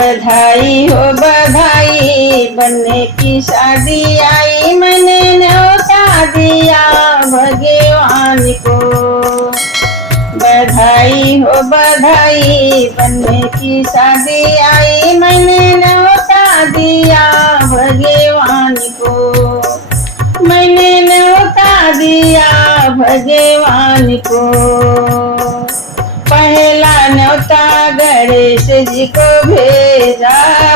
बधाई हो बधाई, बनने की शादी आई, मैंने न्योता दिया भगवान को। बधाई हो बधाई, बनने की शादी आई, मैंने न्योता दिया भगवान को। मैंने न्योता दिया भगवान को। पहला न्योता गणेश जी को भेजा,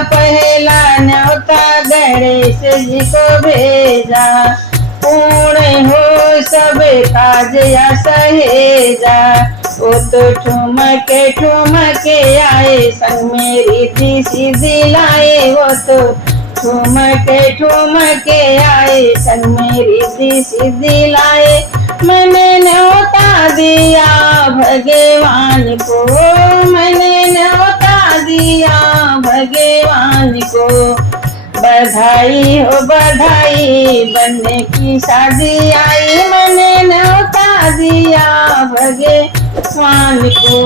पहला न्योता गणेश जी को भेजा, पूर्ण हो सब काज या सहेजा। वो तो ठुमके ठुमके आए, संग में रिद्धि सिद्धि लाए। वो तो ठुमके ठुमके आए, संग में रिद्धि सिद्धि लाए। मैंने न्योता दिया भगवान को, मैंने न्योता दिया भगवान को। बधाई हो बधाई, बनने की शादी आई, मैंने न्योता दिया भगवान को।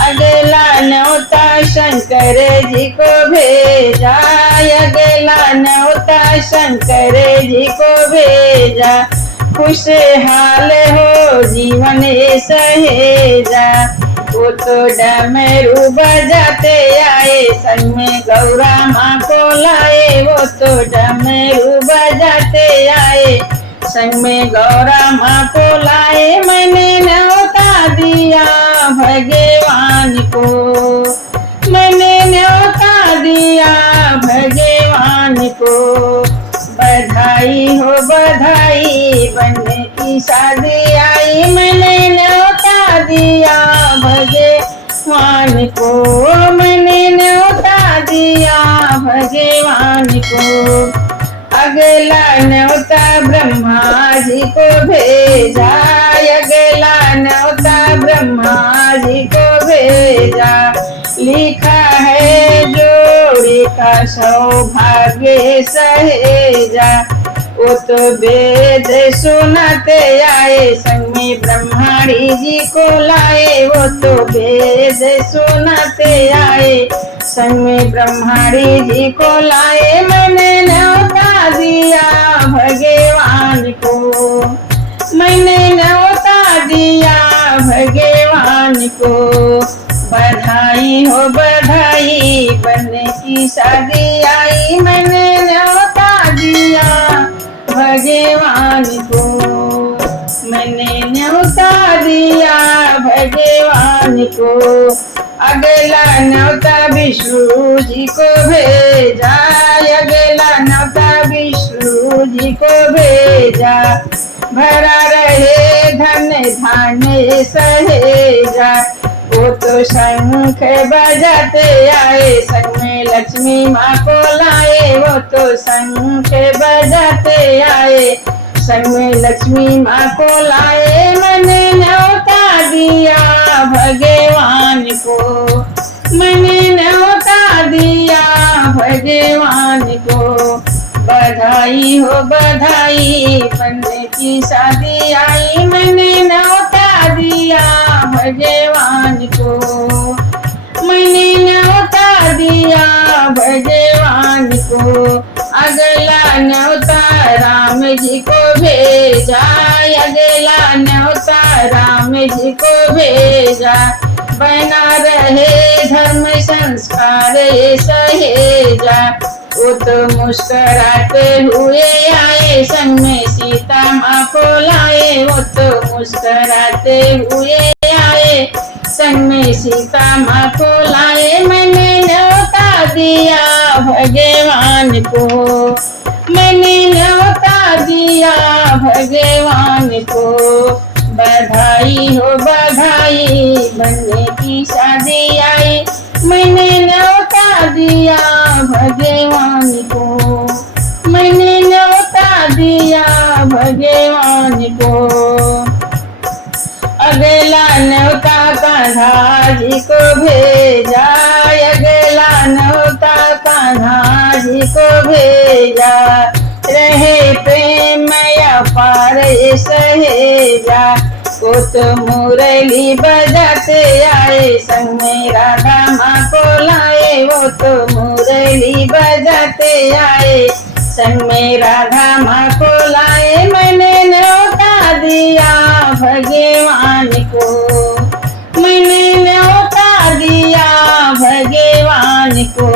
अगला न्योता शंकर जी को भेजा, अगला न्योता शंकर जी को भेजा, खुशहाल हो जीवन ये सहेजा। वो तो डमरू बजाते आए, संग में गौरा माँ को लाए। वो तो डमरू बजाते आए, संग में गौरा माँ को लाए। मैंने न्योता दिया भगवान को, मैंने न्योता दिया भगवान को। बधाई हो बधाई, बनने की शादी आई, मैंने न्योता दिया भगवान को। मैंने न्योता दिया भगवान को। अगला न्योता ब्रह्मा जी को भेजा, अगला न्योता ब्रह्मा जी को भेजा, लिखा है जोड़ी का सौभाग्य सहेजा। वो तो वेद सुनाते आए, संग में ब्रह्माणी जी को लाए। वो तो वेद सुनाते आए, संग में ब्रह्माणी जी को लाए। मैंने न्योता दिया भगवान को, मैंने न्योता दिया भगवान को। बधाई हो बधाई, बनने की शादी आई, मैंने न्योता दिया भगवान को। मैंने न्योता दिया भगवान को। अगला न्योता विष्णु जी को भेजा, अगला न्योता विष्णु जी को भेजा, भरा रहे धन धान्य सहेजा। वो तो शंख बजाते आए, संग में लक्ष्मी माँ को लाए। वो तो शंख बजाते आए, संग में लक्ष्मी माँ को लाए। मैंने न्योता दिया भगवान को, मैंने न्योता दिया भगवान को। बधाई हो बधाई, बनने की शादी आई, मैंने न्योता दिया भगवान को। मैंने न्योता दिया भगवान को। अगला न्योता राम जी को भेजा, अगला न्योता राम जी को भेजा, बना रहे धर्म संस्कार सहेजा। वो तो मुस्कराते हुए आए, संग में सीता माँ को लाए। वो तो मुस्कराते हुए आए, संग में सीता माँ को लाए। मैंने न्योता दिया भगवान को, मैंने न्योता दिया भगवान को। बधाई हो बधाई, बनने की शादी आई, मैंने न्योता दिया भगवान को। मैंने न्योता दिया भगवान को। अगला न्योता कान्हा जी को भेजा, अगला न्योता कान्हा जी को भेजा, रहे प्रेम अपार सहेजा। वो तो मुरली बजाते आए, संग में राधा माँ को ला तो मुरली बजाते आए, संग में राधा माँ को लाए। मैंने न्योता दिया भगवान को, मैंने न्योता दिया भगवान को।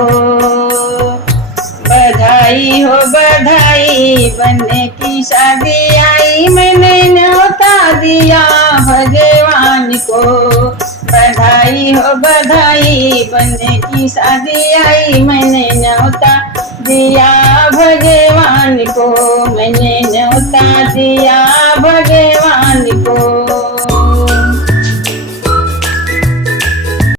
बधाई हो बधाई बन्ने की शादी आई, मैंने न्योता दिया भगवान को। बधाई हो बधाई बन्ने की शादी आई, मैंने न्योता दिया